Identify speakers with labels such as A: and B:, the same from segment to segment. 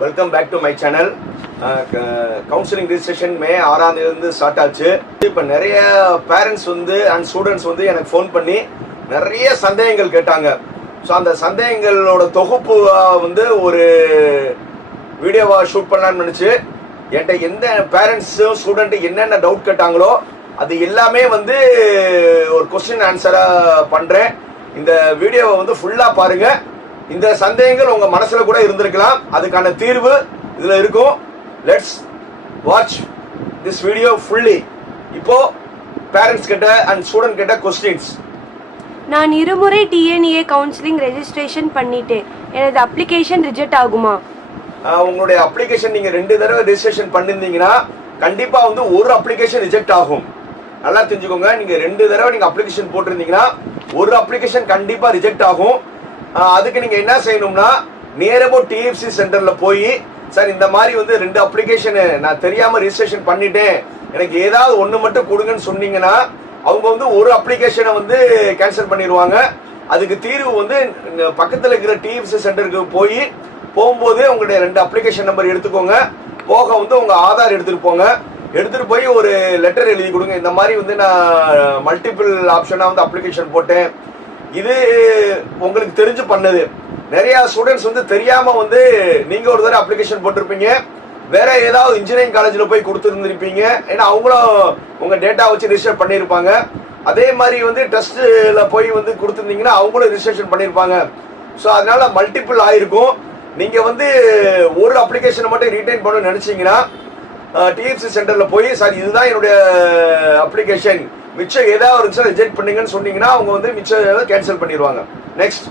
A: Welcome back to my channel counselling registration May ஆறாம் தேதியிலிருந்து start ஆச்சு. இப்போ நிறைய பேரண்ட்ஸ் வந்து அண்ட் ஸ்டூடெண்ட்ஸ் வந்து எனக்கு ஃபோன் பண்ணி நிறைய சந்தேகங்கள் கேட்டாங்க. ஸோ அந்த சந்தேகங்களோட தொகுப்பு வந்து ஒரு வீடியோவா ஷூட் பண்ணலாம்னு நினச்சி என்கிட்ட எந்த பேரண்ட்ஸும் ஸ்டூடெண்ட்டு என்னென்ன டவுட் கேட்டாங்களோ அது எல்லாமே வந்து ஒரு கொஸ்டின் ஆன்சராக பண்ணுறேன் இந்த வீடியோவை வந்து ஃபுல்லாக பாருங்கள் இந்த சந்தேகங்கள் உங்கள் மனசில் கூட இருந்திருக்கலாம். அதுக்கான தீர்வு இதில் இருக்கும். Let's watch this video fully இப்போ பேரண்ட்ஸ் கிட்ட அண்ட் ஸ்டூடெண்ட் கிட்ட கொஸ்டின்ஸ்
B: நான் இருமுறை டிஎன்ஏ கவுன்சிலிங் ரெஜிஸ்ட்ரேஷன் பண்ணிட்டேன். எனது அப்ளிகேஷன் ரிஜெக்ட் ஆகுமா?
A: உங்களுடைய அப்ளிகேஷன் நீங்க ரெண்டு தடவை ரெஜிஸ்ட்ரேஷன் பண்ணிருந்தீங்கன்னா கண்டிப்பா வந்து ஒரு அப்ளிகேஷன் ரிஜெக்ட் ஆகும். நல்லா தெரிஞ்சுக்கோங்க. நீங்க ரெண்டு தடவை நீங்க அப்ளிகேஷன் போட்டிருந்தீங்கன்னா ஒரு அப்ளிகேஷன் கண்டிப்பா ரிஜெக்ட் ஆகும். அதுக்கு நீங்க என்ன செய்யணும்னா நியரபோ டிஎஃப்சி சென்டர்ல போய் சார் இந்த மாதிரி வந்து ரெண்டு அப்ளிகேஷனு நான் தெரியாம ரிஜிஸ்ட்ரேஷன் பண்ணிட்டேன். எனக்கு ஏதாவது ஒன்று மட்டும் கொடுங்கன்னு சொன்னீங்கன்னா அவங்க வந்து ஒரு அப்ளிகேஷனை வந்து கேன்சல் பண்ணிடுவாங்க. அதுக்கு தீர்வு வந்து இந்த இருக்கிற டிஎஃப்சி சென்டருக்கு போய் போகும்போது உங்களுடைய ரெண்டு அப்ளிகேஷன் நம்பர் எடுத்துக்கோங்க. போக வந்து உங்க ஆதார் எடுத்துட்டு போங்க. எடுத்துட்டு போய் ஒரு லெட்டர் எழுதி கொடுங்க. இந்த மாதிரி வந்து நான் மல்டிபிள் ஆப்ஷனாக வந்து அப்ளிகேஷன் போட்டேன். இது உங்களுக்கு தெரிஞ்சு பண்ணது. நிறைய ஸ்டூடெண்ட்ஸ் வந்து தெரியாம வந்து நீங்க ஒரு தடவை அப்ளிகேஷன் போட்டிருப்பீங்க. வேற ஏதாவது இன்ஜினியரிங் காலேஜில் போய் கொடுத்துருந்துருப்பீங்க. ஏன்னா அவங்களும் உங்க டேட்டா வச்சு ரிஜிஸ்டர் பண்ணியிருப்பாங்க. அதே மாதிரி வந்து டெஸ்ட்ல போய் வந்து கொடுத்துருந்தீங்கன்னா அவங்களும் ரிஜிஸ்ட்ரேஷன் பண்ணியிருப்பாங்க. ஸோ அதனால மல்டிபிள் ஆயிருக்கும். நீங்க வந்து ஒரு அப்ளிகேஷனை மட்டும் ரீட்டைன் பண்ணணும்னு நினைச்சீங்கன்னா டிஎஃப்சி சென்டர்ல போய் சார் இதுதான் என்னுடைய அப்ளிகேஷன் மிச்சம் ஏதாவது இருந்துச்சுன்னா ரிஜெக்ட் பண்ணீங்கன்னு சொன்னீங்கன்னா அவங்க வந்து மிச்சம் கேன்சல் பண்ணிடுவாங்க நெக்ஸ்ட்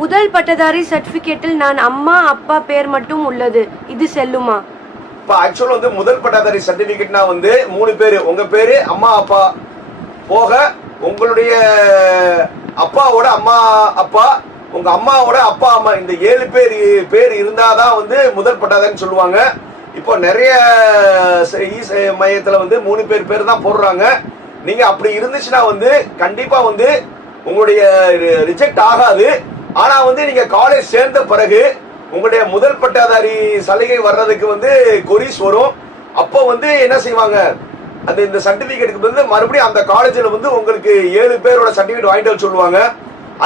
B: முதல் பட்டதாரி சர்டிபிகேட்டில் நான் அம்மா அப்பா பேர் மட்டும் உள்ளது. இது செல்லுமா?
A: இப்போ ஆக்சுவல் வந்து முதல் பட்டாதாரி சர்டிபிகேட்னா வந்து மூணு பேர். உங்க பேரு அம்மா அப்பா. போக உங்களுடைய அப்பாவோட அம்மா அப்பா. உங்க அம்மாவோட அப்பா அம்மா. இந்த ஏழு பேர் பேர் இருந்தாதான் வந்து முதல் பட்டாதாரின்னு சொல்லுவாங்க. இப்போ நிறைய மையத்துல வந்து மூணு பேர் பேர் தான் போடுறாங்க. நீங்க அப்படி இருந்துச்சுன்னா வந்து கண்டிப்பா வந்து உங்களுடைய ரிஜெக்ட் ஆகாது. ஆனா வந்து நீங்க காலேஜ் சேர்ந்த பிறகு உங்களுடைய முதல் பட்டாதாரி சலுகை வர்றதுக்கு வந்து கொரிஸ் வரும். அப்போ வந்து என்ன செய்வாங்க? அந்த இந்த சர்டிபிகேட்டுக்கு வந்து மறுபடியும் அந்த காலேஜில் வந்து உங்களுக்கு ஏழு பேரோட சர்டிபிகேட் வாங்கிட்டு வர சொல்லுவாங்க.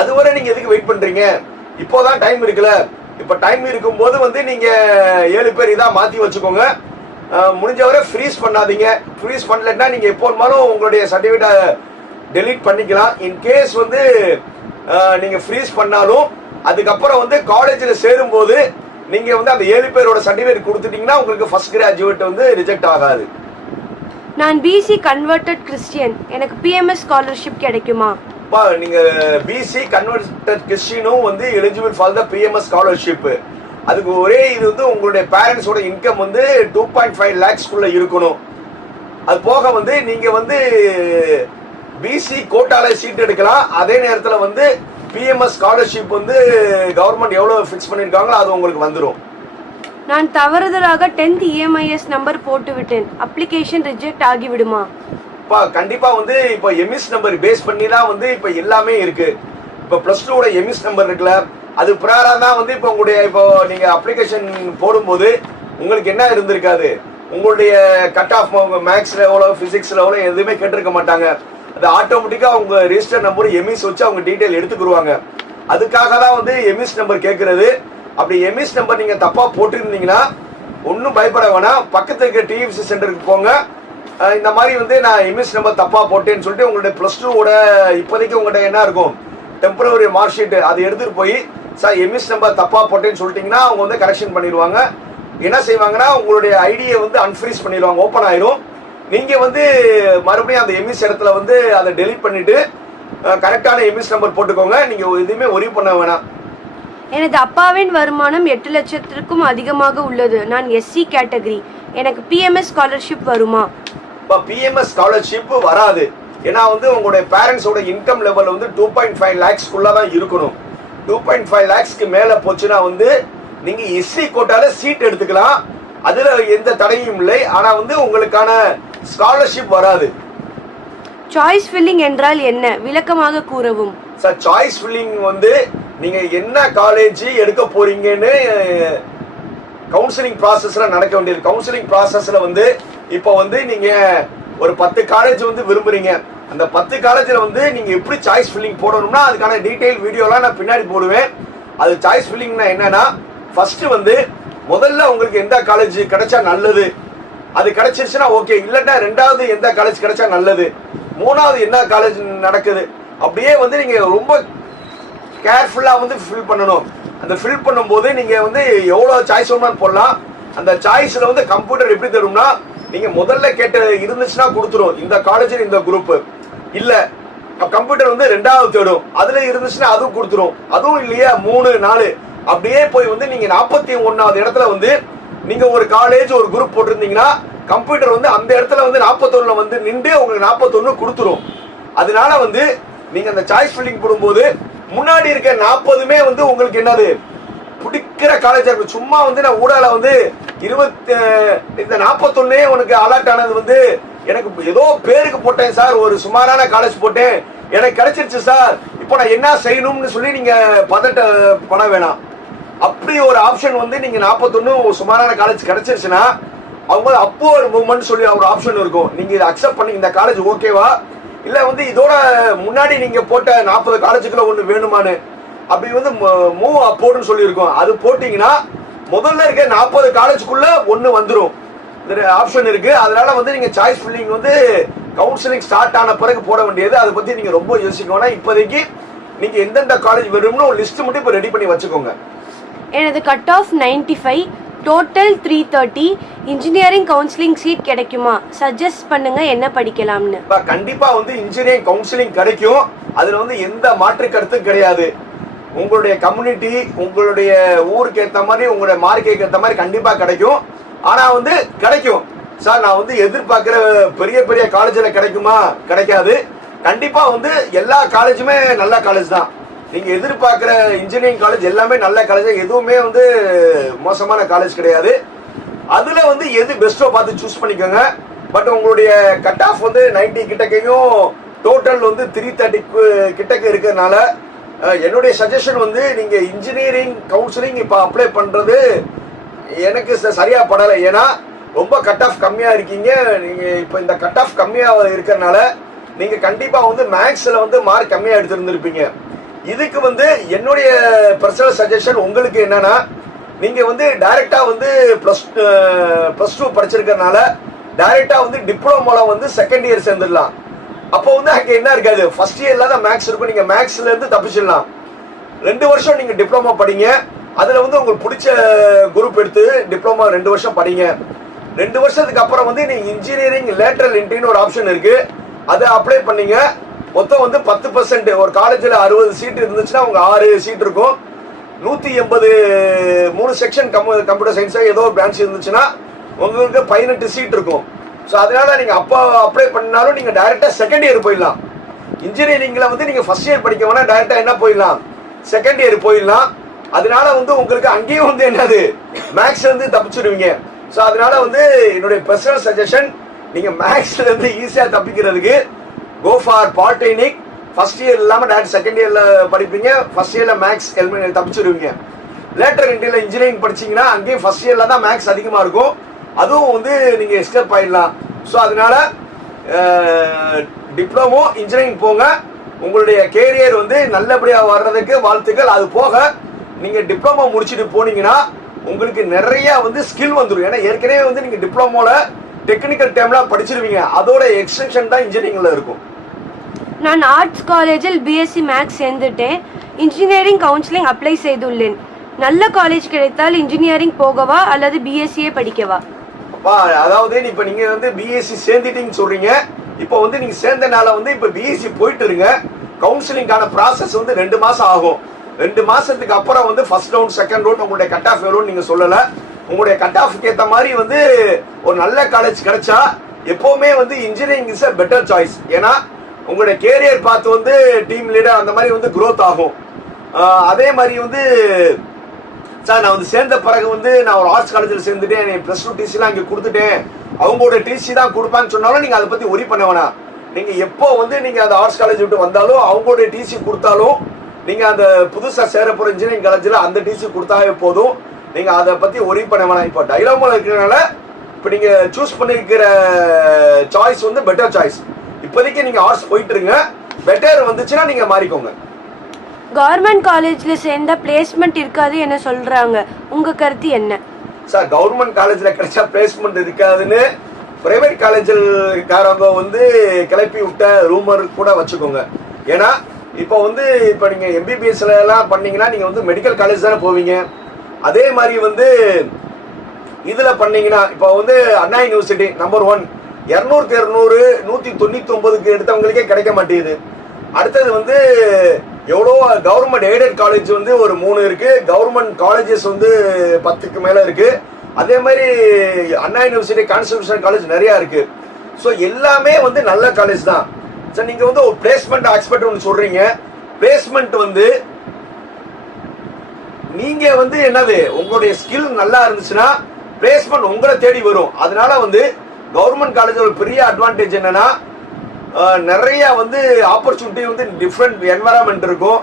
A: அதுவரை நீங்க எதுக்கு வெயிட் பண்றீங்க? இப்போதான் டைம் இருக்குல்ல. இப்ப டைம் இருக்கும்போது வந்து நீங்க ஏழு பேர் இதான் மாத்தி வச்சுக்கோங்க. முடிஞ்சவரை ஃப்ரீஸ் பண்ணாதீங்க. ஃப்ரீஸ் பண்ணலன்னா நீங்க எப்போ வேணுமாலும் உங்களுடைய சர்டிபிகேட்டை டெலீட் பண்ணிக்கலாம். இன் கேஸ் வந்து அஹ், நீங்க ஃப்ரீஸ் பண்ணாலும் அதுக்கப்புறம் வந்து காலேஜில் சேரும்போது நீங்க வந்து அந்த ஏழு பேரோட சர்டிபிகேட் கொடுத்துட்டீங்கன்னா உங்களுக்கு ஃபர்ஸ்ட் கிராஜுவேட் வந்து ரிஜெக்ட் ஆகாது.
B: நான் பிசி கன்வெர்டட் கிறிஸ்டியன் எனக்கு பிஎம்எஸ் ஸ்காலர்ஷிப் கிடைக்குமா?
A: அப்பா, நீங்க பிசி கன்வெர்டட் கிறிஸ்டினும் வந்து eligible for the PMS scholarship அதுக்கு ஒரே இது வந்து உங்களுடைய பேரண்ட்ஸோட இன்கம் வந்து டூ பாயிண்ட் ஃபைவ் லேக்ஸ்க்குள்ள இருக்கணும். அது போக வந்து நீங்க வந்து பிசி கோட்டால சீட் எடுக்கலாம். அதே நேரத்துல வந்து பிஎம்எஸ் ஸ்காலர்ஷிப் வந்து கவர்மெண்ட் எவ்வளவு ஃபிக்ஸ் பண்ணிருக்காங்களோ அது உங்களுக்கு வந்துடும்
B: நான் தவறுதலாக டென்த் இஎம்ஐஎஸ் நம்பர் போட்டு விட்டேன் அப்ளிகேஷன் ரிஜெக்ட் ஆகிவிடுமா?
A: இப்போ கண்டிப்பா வந்து இப்போ எமிஸ் நம்பர் பேஸ் பண்ணி தான் வந்து இப்போ எல்லாமே இருக்கு. இப்போ பிளஸ் டூவோட எமிஸ் நம்பர் இருக்குல்ல. அது பிரகாரம் தான் வந்து இப்போ உங்களுடைய இப்போ நீங்க அப்ளிகேஷன் போடும்போது உங்களுக்கு என்ன இருந்திருக்காது? உங்களுடைய கட் ஆஃப் மேக்ஸ்ல எவ்வளோ பிசிக்ஸ்ல எவ்வளோ எதுவுமே கேட்டிருக்க மாட்டாங்க. அது ஆட்டோமேட்டிக்கா அவங்க ரிஜிஸ்டர் நம்பர் எமிஸ் வச்சு அவங்க டீட்டெயில் எடுத்துக்கிடுவாங்க அதுக்காக தான் வந்து எமிஸ் நம்பர் கேட்கறது அப்படி எமிஸ் நம்பர் நீங்க தப்பா போட்டிருந்தீங்கன்னா ஒன்றும் பயப்பட வேணாம். பக்கத்து இருக்க டிஎஃப்சி சென்டருக்கு போங்க. இந்த மாதிரி வந்து நான் எம்எஸ் நம்பர் தப்பா போட்டேன்னு சொல்லிட்டு உங்களுடைய ப்ளஸ் டூவோட இப்போதைக்கு உங்கள்கிட்ட என்ன இருக்கும்? டெம்பரவரி மார்க் ஷீட் அதை எடுத்துட்டு போய் சார் எம்எஸ் நம்பர் தப்பா போட்டேன்னு சொல்லிட்டீங்கன்னா அவங்க வந்து கரெக்ஷன் பண்ணிடுவாங்க. என்ன செய்வாங்கன்னா உங்களுடைய ஐடியை வந்து அன்ஃப்ரீஸ் பண்ணிடுவாங்க. ஓப்பன் ஆயிரும். நீங்க வந்து மறுபடியும் அந்த எம்எஸ் இடத்துல வந்து அதை டெலீட் பண்ணிட்டு கரெக்டான எம்எஸ் நம்பர் போட்டுக்கோங்க. நீங்க எதுவுமே ஒரி பண்ண வேணாம்.
B: எனது அப்பாவின் வருமானம் எட்டு லட்சத்திற்கும் அதிகமாக உள்ளது. நான் எஸ்சி கேட்டகரி எனக்கு பிஎம்எஸ் ஸ்காலர்ஷிப் வருமா?
A: இப்போ பிஎம்எஸ் ஸ்காலர்ஷிப் வராது. ஏன்னா வந்து உங்களுடைய பேரண்ட்ஸோட இன்கம் லெவல் வந்து டூ பாயிண்ட் ஃபைவ் லேக்ஸ்க்குள்ள தான் இருக்கணும். டூ பாயிண்ட் ஃபைவ் லேக்ஸ்க்கு மேலே போச்சுன்னா வந்து நீங்க எஸ்சி கோட்டால சீட் எடுத்துக்கலாம். அதுல எந்த தடையும் இல்லை. ஆனா வந்து உங்களுக்கான ஸ்காலர்ஷிப் வராது.
B: சாய்ஸ் ஃபில்லிங் என்றால் என்ன? விளக்கமாக கூறவும்.
A: சார் சாய்ஸ் ஃபில்லிங் வந்து நீங்க என்ன காலேஜ் எடுக்க போறீங்கன்னு கவுன்சிலிங் ப்ராசஸ்ல நடக்க வேண்டியது. கவுன்சிலிங் ப்ராசஸ்ல வந்து இப்போ வந்து நீங்க ஒரு பத்து காலேஜ் வந்து விரும்புறீங்க. அந்த பத்து காலேஜில் வந்து நீங்கள் எப்படி சாய்ஸ் ஃபில்லிங் போடணும்னா அதுக்கான டீட்டெயில் வீடியோலாம் நான் பின்னாடி போடுவேன். அது சாய்ஸ் ஃபில்லிங்னா என்னன்னா ஃபர்ஸ்ட் வந்து முதல்ல உங்களுக்கு எந்த காலேஜ் கிடைச்சா நல்லது. அது கிடைச்சிருச்சுன்னா ஓகே இல்லைன்னா ரெண்டாவது எந்த காலேஜ் கிடைச்சா நல்லது. மூணாவது என்ன காலேஜ் நடக்குது. அப்படியே வந்து நீங்கள் ரொம்ப கேர்ஃபுல்லாக வந்து ஃபில் பண்ணணும். அந்த ஃபில் பண்ணும்போது நீங்கள் வந்து எவ்வளோ சாய்ஸ் வேணும்னு போடலாம். அந்த சாய்ஸில் வந்து கம்ப்யூட்டர் எப்படி தரும்னா நீங்கள் முதல்ல கேட்ட இருந்துச்சுன்னா கொடுத்துரும். இந்த காலேஜில் இந்த குரூப்பு இல்ல. கம்ப்யூட்டர் வந்து ரெண்டாவது தேடும். அதுல இருந்துச்சுன்னா அதுவும் கொடுத்துரும். அதுவும் இல்லையா? மூணு நாலு. அப்படியே போய் வந்து நீங்க நாற்பத்தி ஒன்னாவது இடத்துல வந்து நீங்க ஒரு காலேஜ் ஒரு குரூப் போட்டிருந்தீங்கன்னா கம்ப்யூட்டர் வந்து அந்த இடத்துல வந்து நாற்பத்தொன்னுல வந்து நின்று உங்களுக்கு நாற்பத்தொன்னு கொடுத்துரும். அதனால வந்து நீங்க அந்த சாய்ஸ் ஃபில்லிங் போடும்போது முன்னாடி இருக்க நாற்பதுமே வந்து உங்களுக்கு என்னது? பிடிக்கிற காலேஜா இருக்கும். சும்மா வந்து நான் ஊடால வந்து இருபத்தி இந்த நாற்பத்தொன்னே உனக்கு அலாட் ஆனது வந்து எனக்கு ஏதோ பேருக்கு போட்டேன் சார். ஒரு சுமாரான காலேஜ் போட்டேன். எனக்கு கிடைச்சிருச்சு சார். இப்போ நான் என்ன செய்யணும்னு சொல்லி நீங்க பதட்ட பண்ண வேணாம். அப்படி ஒரு ஆப்ஷன் வந்து நீங்க நாற்பத்தொன்னு சுமாரான காலேஜ் கிடைச்சிருச்சுன்னா அவங்க அப்போ ஒரு மூமெண்ட் சொல்லி ஒரு ஆப்ஷன் இருக்கும். நீங்க இதை அக்செப்ட் பண்ணி இந்த காலேஜ் ஓகேவா இல்ல வந்து இதோட முன்னாடி நீங்க போட்ட நாற்பது காலேஜுக்குள்ள ஒண்ணு வேணுமான்னு. அப்படி வந்து மூவ் அப்போடுன்னு சொல்லியிருக்கோம். அது போட்டிங்கன்னா முதல்ல இருக்க நாற்பது காலேஜுக்குள்ள ஒன்று வந்துடும் ஆப்ஷன் இருக்கு. அதனால வந்து நீங்க சாய்ஸ் ஃபில்லிங் வந்து கவுன்சிலிங் ஸ்டார்ட் ஆன பிறகு போட வேண்டியது. அதை பத்தி நீங்க ரொம்ப யோசிக்க வேணாம். இப்போதைக்கு நீங்க எந்தெந்த காலேஜ் வரும்னு ஒரு லிஸ்ட் மட்டும் இப்போ ரெடி பண்ணி வச்சுக்கோங்க.
B: எனது cut off ninety five total three thirty engineering counselling seat கிடைக்குமா? சஜஸ்ட் பண்ணுங்க என்ன படிக்கலாம்னு.
A: இப்ப கண்டிப்பா வந்து இன்ஜினியரிங் கவுன்சிலிங் கிடைக்கும். அதுல வந்து எந்த மாற்று கருத்தும் கிடையாது. உங்களுடைய கம்யூனிட்டி உங்களுடைய ஊருக்கு ஏத்த மாதிரி உங்களுடைய மார்க்கெட்டுக்கு ஏத்த மாதிரி கண்டிப்பா கிடைக்கும். ஆனா வந்து கிடைக்கும். சார் நான் வந்து எதிர்பார்க்கிற பெரிய பெரிய காலேஜில் கிடைக்குமா? கிடைக்காது. கண்டிப்பா வந்து எல்லா காலேஜுமே நல்ல காலேஜ் தான். நீங்க எதிர்பார்க்கிற இன்ஜினியரிங் காலேஜ் எல்லாமே நல்ல காலேஜ் எதுவுமே வந்து மோசமான காலேஜ் கிடையாது. அதுல வந்து எது பெஸ்ட்டோ பார்த்து சூஸ் பண்ணிக்கோங்க. பட் உங்களுடைய கட் ஆஃப் வந்து 90 கிட்டக்கையும் டோட்டல் வந்து த்ரீ தேர்ட்டி கிட்டக்கு இருக்கிறதுனால என்னுடைய சஜஷன் வந்து நீங்க இன்ஜினியரிங் கவுன்சிலிங் இப்போ அப்ளை பண்றது எனக்கு சரியா படலை. ஏன்னா ரொம்ப கட் ஆஃப் கம்மியா இருக்கீங்க. நீங்க இப்போ இந்த கட் ஆஃப் கம்மியா இருக்கிறனால நீங்க கண்டிப்பா வந்து மேக்ஸ்ல வந்து மார்க் கம்மியா எடுத்திருந்திருப்பீங்க. இதுக்கு வந்து என்னுடைய பர்சனல் சஜஷன் உங்களுக்கு என்னன்னா நீங்க வந்து டைரக்டா வந்து பிளஸ் பிளஸ் டூ படிச்சிருக்கறனால டைரக்டா வந்து டிப்ளமோல வந்து செகண்ட் இயர் சேர்ந்துடலாம். அப்போ வந்து அங்கே என்ன இருக்காது? ஃபர்ஸ்ட் இயர்ல தான் மேக்ஸ் இருக்கும். நீங்க மேக்ஸ்ல இருந்து தப்பிச்சிடலாம். ரெண்டு வருஷம் நீங்க டிப்ளமோ படிங்க. அதுல வந்து உங்களுக்கு பிடிச்ச குரூப் எடுத்து டிப்ளமோ ரெண்டு வருஷம் படிங்க. ரெண்டு வருஷத்துக்கு அப்புறம் வந்து நீங்க இன்ஜினியரிங் லேட்டரல் என்ட்ரின்னு ஒரு ஆப்ஷன் இருக்கு. அதை அப்ளை பண்ணீங்க. மொத்தம் வந்து பத்து பர்சன்ட் ஒரு காலேஜில் அறுபது சீட் இருந்துச்சுன்னா உங்க ஆறு சீட் இருக்கும். நூத்தி எண்பது மூணு செக்ஷன் கம்ப்யூட்டர் சயின்ஸாக ஏதோ பிரான்ச் இருந்துச்சுன்னா உங்களுக்கு பதினெட்டு சீட் இருக்கும். ஸோ அதனால நீங்க அப்போ அப்ளை பண்ணாலும் நீங்க டைரக்டா செகண்ட் இயர் போயிடலாம். இன்ஜினியரிங்ல வந்து நீங்க ஃபர்ஸ்ட் இயர் படிக்க வேணா டைரக்டா என்ன போயிடலாம்? செகண்ட் இயர் போயிடலாம். அதனால வந்து உங்களுக்கு அங்கேயும் வந்து என்னது மேக்ஸ்ல இருந்து தப்பிச்சிடுவீங்க ஸோ அதனால வந்து என்னுடைய பர்சனல் சஜஷன் நீங்க மேக்ஸ்ல இருந்து ஈஸியா தப்பிக்கிறதுக்கு go for polytechnic first year இல்லாம டேரக்ட் செகண்ட் இயர்ல படிப்பீங்க. ஃபர்ஸ்ட் இயர்ல மேக்ஸ் ஹெல்மெட் தப்பிச்சிடுவீங்க லேட்டர் இன்டியில் இன்ஜினியரிங் படிச்சீங்கன்னா அங்கேயும் ஃபர்ஸ்ட் இயர்ல தான் மேக்ஸ் அதிகமா இருக்கும். அதுவும் வந்து நீங்க எஸ்கேப் ஆயிடலாம். ஸோ அதனால டிப்ளமோ இன்ஜினியரிங் போங்க. உங்களுடைய கேரியர் வந்து நல்லபடியாக வர்றதுக்கு வாழ்த்துக்கள். அது போக நீங்க டிப்ளமோ முடிச்சுட்டு போனீங்கன்னா உங்களுக்கு நிறைய வந்து ஸ்கில் வந்துடும் ஏன்னா ஏற்கனவே வந்து நீங்க டிப்ளமோல டெக்னிக்கல் டேம்லாம் படிச்சிருவீங்க. அதோட எக்ஸ்டென்ஷன் தான் இன்ஜினியரிங்ல இருக்கும்.
B: நான் ஆர்ட்ஸ் காலேஜில் பிஎஸ்சி மேக்ஸ் சேர்ந்துட்டேன். இன்ஜினியரிங் கவுன்சிலிங் அப்ளை செய்துள்ளேன். நல்ல காலேஜ் கிடைத்தால் இன்ஜினியரிங் போகவா அல்லது பிஎஸ்சியே படிக்கவா?
A: அப்பா அதாவது இப்ப நீங்க வந்து பிஎஸ்சி சேர்ந்துட்டீங்கன்னு சொல்றீங்க. இப்போ வந்து நீங்க சேர்ந்தனால வந்து இப்ப பிஎஸ்சி போயிட்டு இருங்க. கவுன்சிலிங்கான ப்ராசஸ் வந்து ரெண்டு மாசம் ஆகும். ரெண்டு மாசத்துக்கு அப்புறம் வந்து ஃபர்ஸ்ட் ரவுண்ட் செகண்ட் ரவுண்ட் உங்களுடைய கட் ஆஃப் எவ்வளோன்னு நீங்க சொல்லல. உங்களுடைய கட் ஆஃப்க்கு ஏத்த மாதிரி வந்து ஒரு நல்ல காலேஜ் கிடைச்சா எப்பவுமே வந்து engineering is a better choice ஏன்னா உங்களுடைய கேரியர் பார்த்து வந்து டீம் லீடர் அந்த மாதிரி வந்து க்ரோத் ஆகும். அதே மாதிரி வந்து சார் நான் வந்து சேர்ந்த பிறகு வந்து நான் ஒரு ஆர்ட்ஸ் காலேஜில் சேர்ந்துட்டேன். என் ப்ளஸ் டூ டிசிலாம் இங்கே கொடுத்துட்டேன். அவங்களோட டிசி தான் கொடுப்பான்னு சொன்னாலும் நீங்கள் அதை பற்றி ஒரி பண்ண வேணாம். நீங்கள் எப்போ வந்து நீங்கள் அந்த ஆர்ட்ஸ் காலேஜ் விட்டு வந்தாலும் அவங்களோட டிசி கொடுத்தாலும் நீங்கள் அந்த புதுசாக சேர இன்ஜினியரிங் காலேஜில் அந்த டிசி கொடுத்தாவே போதும். நீங்க அதை பத்தி ஒரி பண்ண வேணாம். இப்போ டைலாமால இருக்கிறனால இப்போ நீங்க சூஸ் பண்ணிருக்கிற சாய்ஸ் வந்து பெட்டர் சாய்ஸ் இப்போதைக்கு நீங்க ஆர்ட்ஸ் போயிட்டு இருங்க பெட்டர் வந்துச்சுன்னா நீங்க மாறிக்கோங்க.
B: கவர்மெண்ட் காலேஜ்ல சேர்ந்தா பிளேஸ்மெண்ட் இருக்காது என சொல்றாங்க? உங்க கருத்து என்ன?
A: சார் கவர்மெண்ட் காலேஜ்ல கிடைச்சா பிளேஸ்மெண்ட் இருக்காதுன்னு பிரைவேட் காலேஜில் காரவங்க வந்து கிளப்பி விட்ட ரூமர் கூட வச்சுக்கோங்க. ஏன்னா இப்போ வந்து இப்போ நீங்கள் எம்பிபிஎஸ்ல எல்லாம் பண்ணீங்கன்னா நீங்கள் வந்து மெடிக்கல் காலேஜ் தானே போவீங்க. அதே மாதிரி வந்து இதில் பண்ணீங்கன்னா இப்போ வந்து அண்ணா யூனிவர்சிட்டி நம்பர் ஒன் இரநூறுக்கு இரநூறு நூற்றி தொண்ணூற்றி ஒன்பதுக்கு எடுத்தவங்களுக்கே கிடைக்க மாட்டேங்குது. அடுத்தது வந்து எவ்வளோ கவர்மெண்ட் எய்டட் காலேஜ் வந்து ஒரு மூணு இருக்குது கவர்மெண்ட் காலேஜஸ் வந்து பத்துக்கு மேலே இருக்குது அதே மாதிரி அண்ணா யூனிவர்சிட்டி கான்ஸ்டியூஷன் காலேஜ் நிறையா இருக்குது ஸோ எல்லாமே வந்து நல்ல காலேஜ் தான். சார் நீங்க வந்து ஒரு பிளேஸ்மெண்ட் எக்ஸ்பர்ட் ஒன்று சொல்றீங்க. பிளேஸ்மெண்ட் வந்து நீங்க வந்து என்னது உங்களுடைய ஸ்கில் நல்லா இருந்துச்சுன்னா பிளேஸ்மெண்ட் உங்களை தேடி வரும். அதனால வந்து கவர்மெண்ட் காலேஜ் ஒரு பெரிய அட்வான்டேஜ் என்னன்னா நிறைய வந்து ஆப்பர்ச்சுனிட்டி வந்து டிஃப்ரெண்ட் என்வரான்மெண்ட் இருக்கும்.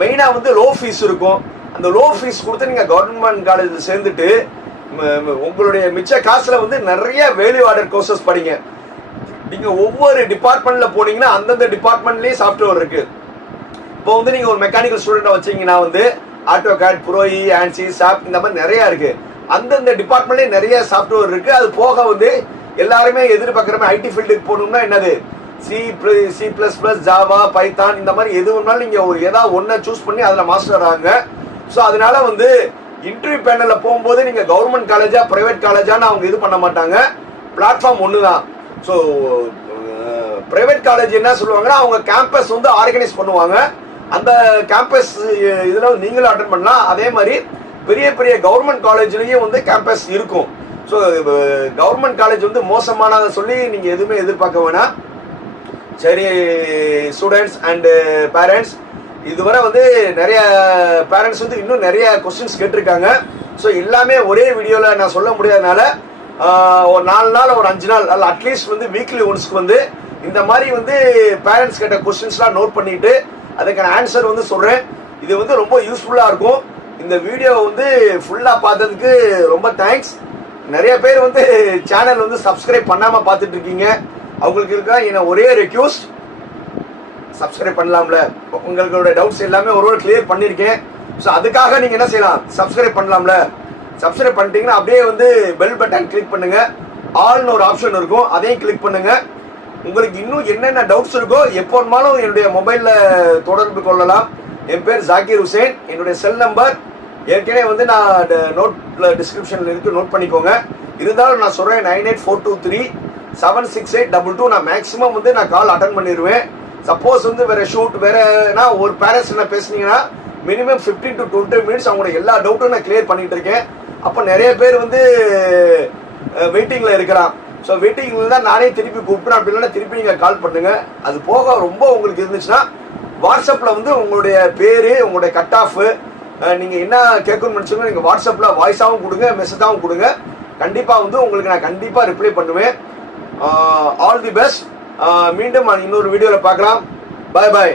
A: மெயினா வந்து லோ ஃபீஸ் இருக்கும். அந்த லோ ஃபீஸ் கொடுத்து நீங்க கவர்மெண்ட் காலேஜில் சேர்ந்துட்டு உங்களுடைய மிச்ச காசுல வந்து நிறைய வேல்யூ ஆர்டர் கோர்சஸ் படிங்க. நீங்க ஒவ்வொரு டிபார்ட்மெண்ட்ல போனீங்கன்னா அந்தந்த டிபார்ட்மெண்ட்லயே சாஃப்ட்வேர் இருக்கு. இப்போ வந்து நீங்க ஒரு மெக்கானிக்கல் ஸ்டூடெண்ட் வச்சீங்கன்னா வந்து ஆட்டோ கேட் ப்ரோஇ ஆன்சி சாப் இந்த மாதிரி நிறைய இருக்கு. அந்தந்த டிபார்ட்மெண்ட்லயே நிறைய சாஃப்ட்வேர் இருக்கு. அது போக வந்து எல்லாருமே எதிர்பார்க்குற மாதிரி ஐடி ஃபீல்டுக்கு போகணும்னா என்னது? C C plus plus Java Python இந்த மாதிரி எது வேணாலும் நீங்க ஒரு ஏதாவது ஒன்றை சூஸ் பண்ணி அதுல மாஸ்டர் ஆகுங்க. ஸோ அதனால வந்து இன்டர்வியூ பேனல்ல போகும்போது நீங்க கவர்மெண்ட் காலேஜா பிரைவேட் காலேஜான்னு அவங்க இது பண்ண மாட்டாங்க. பிளாட்ஃபார்ம் ஒன்று தான் ஸோ ப்ரைவேட் காலேஜ் என்ன சொல்லுவாங்கன்னா அவங்க கேம்பஸ் வந்து ஆர்கனைஸ் பண்ணுவாங்க. அந்த கேம்பஸ் இதில் நீங்களும் அட்டன் பண்ணலாம். அதே மாதிரி பெரிய பெரிய கவர்மெண்ட் காலேஜ்லேயும் வந்து கேம்பஸ் இருக்கும். ஸோ கவர்மெண்ட் காலேஜ் வந்து மோசமானதை சொல்லி நீங்கள் எதுவுமே எதிர்பார்க்க வேணாம். சரி ஸ்டூடெண்ட்ஸ் அண்டு பேரண்ட்ஸ் இதுவரை வந்து நிறைய பேரண்ட்ஸ் வந்து இன்னும் நிறைய கொஸ்டின்ஸ் கேட்டிருக்காங்க. ஸோ எல்லாமே ஒரே வீடியோவில் நான் சொல்ல முடியாதனால ஒரு நாலு நாள் ஒரு அஞ்சு நாள் அல்ல அட்லீஸ்ட் வந்து வீக்லி ஒன்ஸ்க்கு வந்து இந்த மாதிரி வந்து பேரண்ட்ஸ் கேட்ட கொஸ்டின்ஸ்லாம் நோட் பண்ணிட்டு அதுக்கான ஆன்சர் வந்து சொல்கிறேன் இது வந்து ரொம்ப யூஸ்ஃபுல்லாக இருக்கும். இந்த வீடியோ வந்து ஃபுல்லாக பார்த்ததுக்கு ரொம்ப தேங்க்ஸ் நிறைய பேர் வந்து சேனல் வந்து சப்ஸ்கிரைப் பண்ணாமல் பார்த்துட்டு இருக்கீங்க. அவங்களுக்கு இருக்கா என்ன ஒரே ரெக்யூஸ்ட் சப்ஸ்கிரைப் பண்ணலாம்ல. உங்களுடைய டவுட்ஸ் எல்லாமே ஒரு கிளியர் பண்ணியிருக்கேன். ஸோ அதுக்காக நீங்கள் என்ன செய்யலாம்? சப்ஸ்கிரைப் பண்ணலாம்ல. சப்ஸ்கிரைப் பண்ணிட்டீங்கன்னா அப்படியே வந்து பெல் பட்டன் கிளிக் பண்ணுங்க. ஆல்னு ஒரு ஆப்ஷன் இருக்கும். அதையும் கிளிக் பண்ணுங்க. உங்களுக்கு இன்னும் என்னென்ன டவுட்ஸ் இருக்கோ எப்போ வேணுமாலும் என்னுடைய மொபைலில் தொடர்பு கொள்ளலாம். என் பேர் ஜாக்கிர் ஹுசேன். என்னுடைய செல் நம்பர் ஏற்கனவே வந்து நான் நோட்ல டிஸ்கிரிப்ஷனில் இருக்கு. நோட் பண்ணிக்கோங்க. இருந்தாலும் நான் சொல்கிறேன் nine eight four two three seven six eight double two நான் மேக்ஸிமம் வந்து நான் கால் அட்டன் பண்ணிடுவேன் சப்போஸ் வந்து வேறு ஷூட் வேறனா ஒரு பேரண்ட்ஸ் என்ன பேசுனீங்கன்னா மினிமம் 15 டு டுவெண்ட்டி மினிட்ஸ் அவங்களோட எல்லா டவுட்டும் நான் கிளியர் பண்ணிட்டு இருக்கேன். அப்போ நிறைய பேர் வந்து வெயிட்டிங்கில் இருக்கிறான். ஸோ வெயிட்டிங்கில் தான் நானே திருப்பி கூப்பிட்றேன். அப்படி இல்லைன்னா திருப்பி நீங்கள் கால் பண்ணுங்க. அது போக ரொம்ப உங்களுக்கு இருந்துச்சுன்னா வாட்ஸ்அப்பில் வந்து உங்களுடைய பேர் உங்களுடைய கட் ஆஃப் நீங்கள் என்ன கேட்கணும்னு நினச்சிங்க நீங்கள் வாட்ஸ்அப்பில் வாய்ஸாகவும் கொடுங்க மெசேஜாகவும் கொடுங்க. கண்டிப்பாக வந்து உங்களுக்கு நான் கண்டிப்பாக ரிப்ளை பண்ணுவேன். ஆல் தி பெஸ்ட் மீண்டும் இன்னொரு வீடியோவில் பார்க்கலாம். பாய் பாய்